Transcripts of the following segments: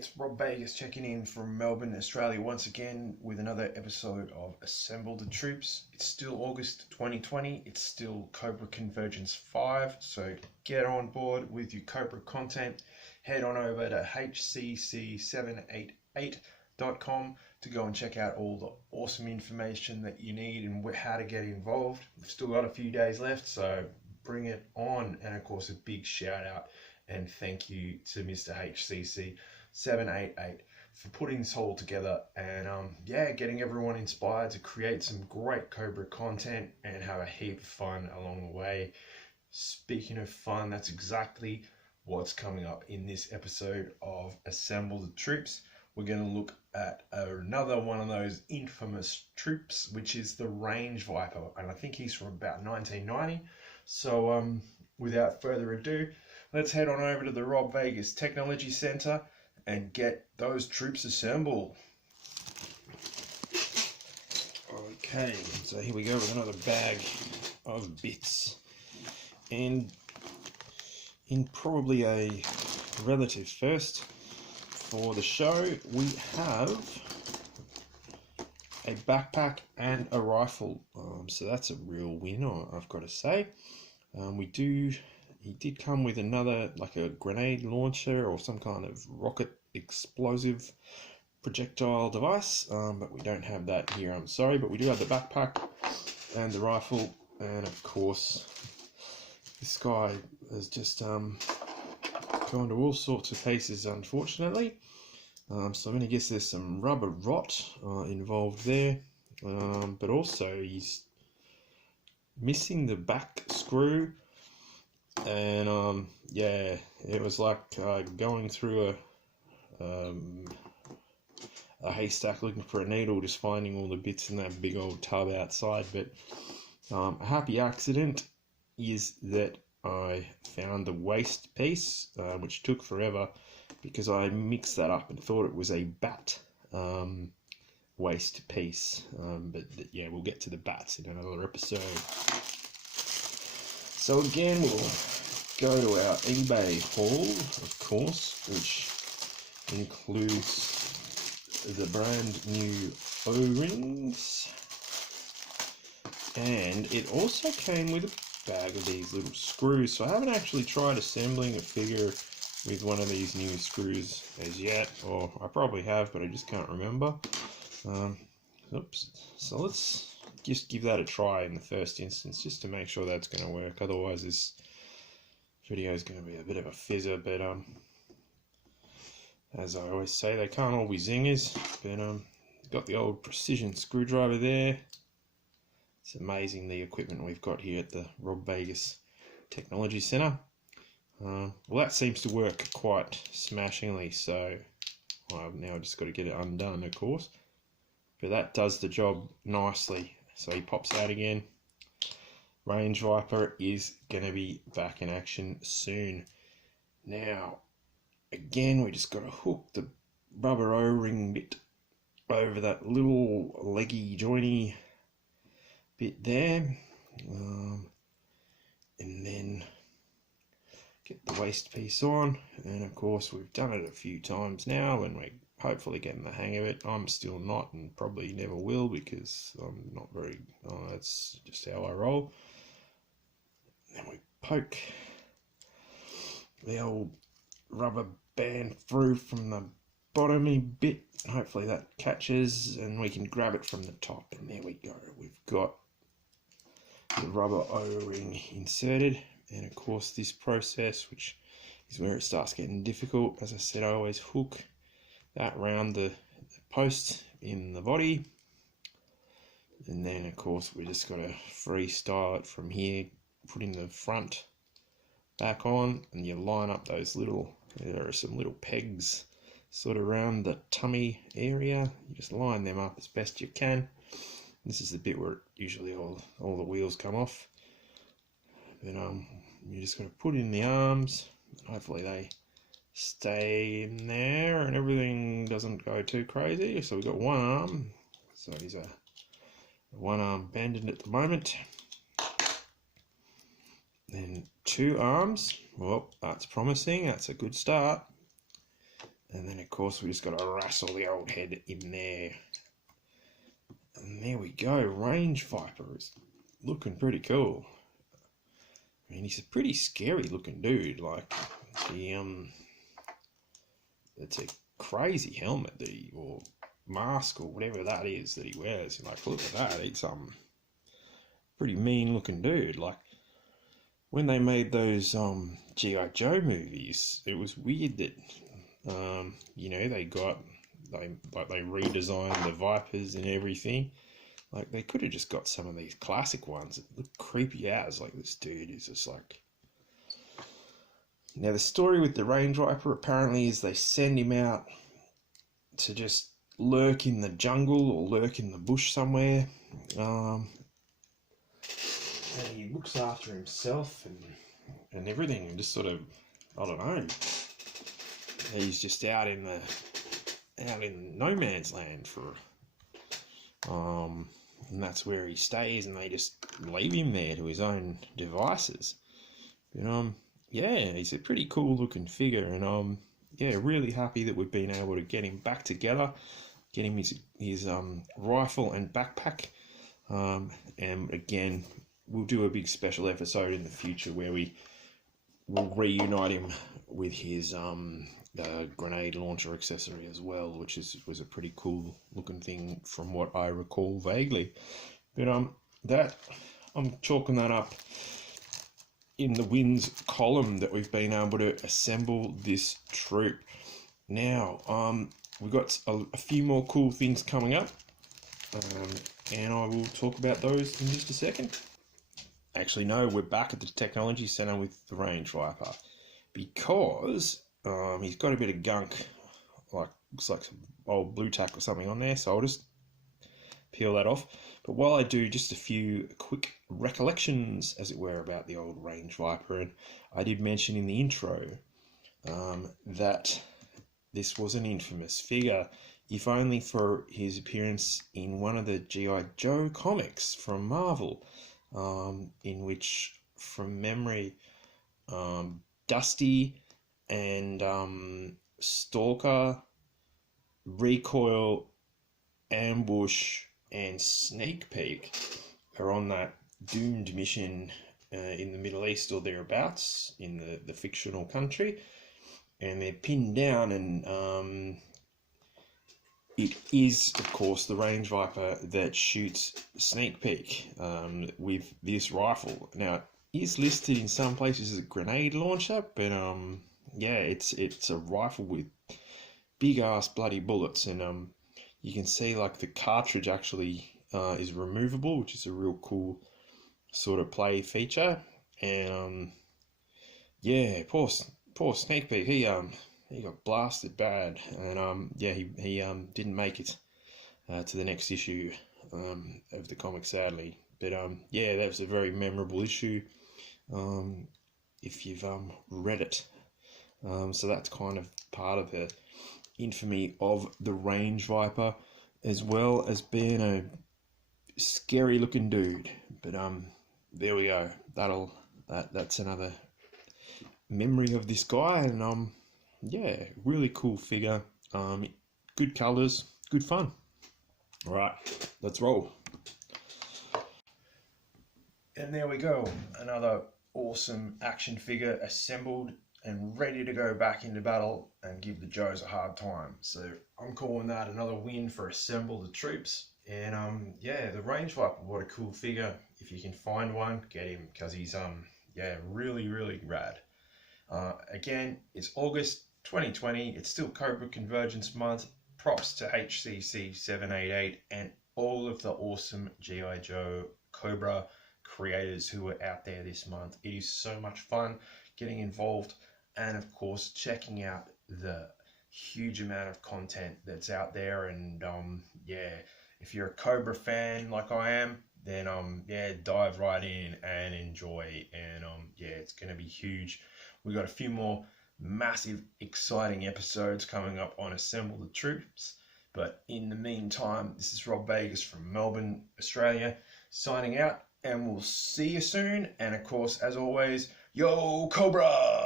it's Rob Vegas checking in from Melbourne, Australia once again with another episode of Assemble the Troops. It's still August 2020, it's still Cobra Convergence 5, so get on board with your Cobra content. Head on over to hcc788.com to go and check out all the awesome information that you need and how to get involved. We've still got a few days left, so bring it on. And of course, a big shout out and thank you to Mr. HCC788 for putting this all together and getting everyone inspired to create some great Cobra content and have a heap of fun along the way. Speaking of fun, that's exactly what's coming up in this episode of Assemble the Troops. We're going to look at another one of those infamous troops, which is the Range Viper, and I think he's from about 1990. So without further ado, let's head on over to the Rob Vegas Technology Center and get those troops assembled. Okay, so here we go with another bag of bits. And in probably a relative first for the show, we have a backpack and a rifle. So that's a real win, I've got to say. He did come with another, like a grenade launcher or some kind of rocket explosive projectile device, but we don't have that here, I'm sorry. But we do have the backpack and the rifle, and of course this guy has just gone to all sorts of pieces, unfortunately. So I'm going to guess there's some rubber rot involved there, but also he's missing the back screw. And it was like going through a haystack looking for a needle, just finding all the bits in that big old tub outside. But a happy accident is that I found the waste piece, which took forever because I mixed that up and thought it was a bat waste piece. But we'll get to the bats in another episode. So again, we'll go to our eBay haul, of course, which includes the brand new O-rings, and it also came with a bag of these little screws. So I haven't actually tried assembling a figure with one of these new screws as yet, or I probably have, but I just can't remember. So let's just give that a try in the first instance, just to make sure that's going to work. Otherwise this video is going to be a bit of a fizzer. But as I always say, they can't all be zingers. But got the old precision screwdriver there. It's amazing the equipment we've got here at the Rob Vegas Technology Center. Well, that seems to work quite smashingly, so I've now just got to get it undone, of course. But that does the job nicely. So he pops out again. Range Viper is going to be back in action soon. Now, again, we just got to hook the rubber O-ring bit over that little leggy joiny bit there. And then get the waste piece on. And of course, we've done it a few times now and we're hopefully getting the hang of it. I'm still not, and probably never will, because I'm not very, that's just how I roll. Then we poke the old rubber band through from the bottomy bit. Hopefully that catches and we can grab it from the top, and there we go. We've got the rubber O-ring inserted. And of course this process, which is where it starts getting difficult, as I said, I always hook that round the post in the body, and then of course we just got to freestyle it from here, putting the front back on, and you line up those little, there are some little pegs sort of around the tummy area. You just line them up as best you can. This is the bit where usually all the wheels come off. But you just got to put in the arms, and hopefully they stay in there and everything doesn't go too crazy. So we've got one arm, so he's a one arm banded at the moment. Then two arms, well, that's promising, that's a good start. And then of course we just got to wrestle the old head in there. And there we go, Range Viper is looking pretty cool. I mean, he's a pretty scary looking dude. Like, it's a crazy helmet that or mask or whatever that is that he wears. Like, look at that, it's pretty mean looking dude. Like, when they made those G.I. Joe movies, it was weird that you know, they redesigned the Vipers and everything. Like, they could have just got some of these classic ones that look creepy as. Like, this dude is just like... Now, the story with the Range Viper apparently is they send him out to just lurk in the jungle or lurk in the bush somewhere. And he looks after himself and everything, and just sort of, I don't know, he's just out in no man's land for, and that's where he stays, and they just leave him there to his own devices. But yeah, he's a pretty cool looking figure, and yeah, really happy that we've been able to get him back together, get him his rifle and backpack, and again, we'll do a big special episode in the future where we will reunite him with his grenade launcher accessory as well, which was a pretty cool looking thing from what I recall vaguely. But that, I'm chalking that up in the wins column that we've been able to assemble this troop. Now, we've got a few more cool things coming up, and I will talk about those in just a second. Actually, no, we're back at the Technology Centre with the Range Viper, because he's got a bit of gunk, looks like some old blue tack or something on there, so I'll just peel that off. But while I do, just a few quick recollections, as it were, about the old Range Viper. And I did mention in the intro that this was an infamous figure, if only for his appearance in one of the G.I. Joe comics from Marvel, in which, from memory, Dusty and Stalker, Recoil, Ambush, and Sneak Peek are on that doomed mission in the Middle East or thereabouts, in the fictional country, and they're pinned down, and it is, of course, the Range Viper that shoots Sneak Peek with this rifle. Now, it is listed in some places as a grenade launcher, but yeah, it's a rifle with big ass bloody bullets, and you can see like the cartridge actually is removable, which is a real cool sort of play feature. And yeah, poor Sneak Peek, he got blasted bad, and yeah, he didn't make it to the next issue of the comic, sadly. But yeah, that was a very memorable issue if you've read it. So that's kind of part of the infamy of the Range Viper, as well as being a scary looking dude. But there we go. That's another memory of this guy, and yeah, really cool figure. Good colours, good fun. All right, let's roll. And there we go, another awesome action figure assembled and ready to go back into battle and give the Joes a hard time. So I'm calling that another win for Assemble the Troops. And yeah, the Range Viper, what a cool figure. If you can find one, get him, because he's yeah, really rad. Again, it's August 2020. It's still Cobra Convergence month. Props to HCC 788 and all of the awesome G.I. Joe Cobra creators who are out there this month. It is so much fun getting involved, and of course checking out the huge amount of content that's out there. And yeah, if you're a Cobra fan like I am, then yeah, dive right in and enjoy. And yeah, it's going to be huge. We got a few more massive exciting episodes coming up on Assemble the Troops, but in the meantime, this is Rob Vegas from Melbourne, Australia, signing out, and we'll see you soon. And of course, as always, yo Cobra!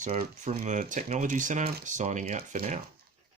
So from the Technology Centre, signing out for now.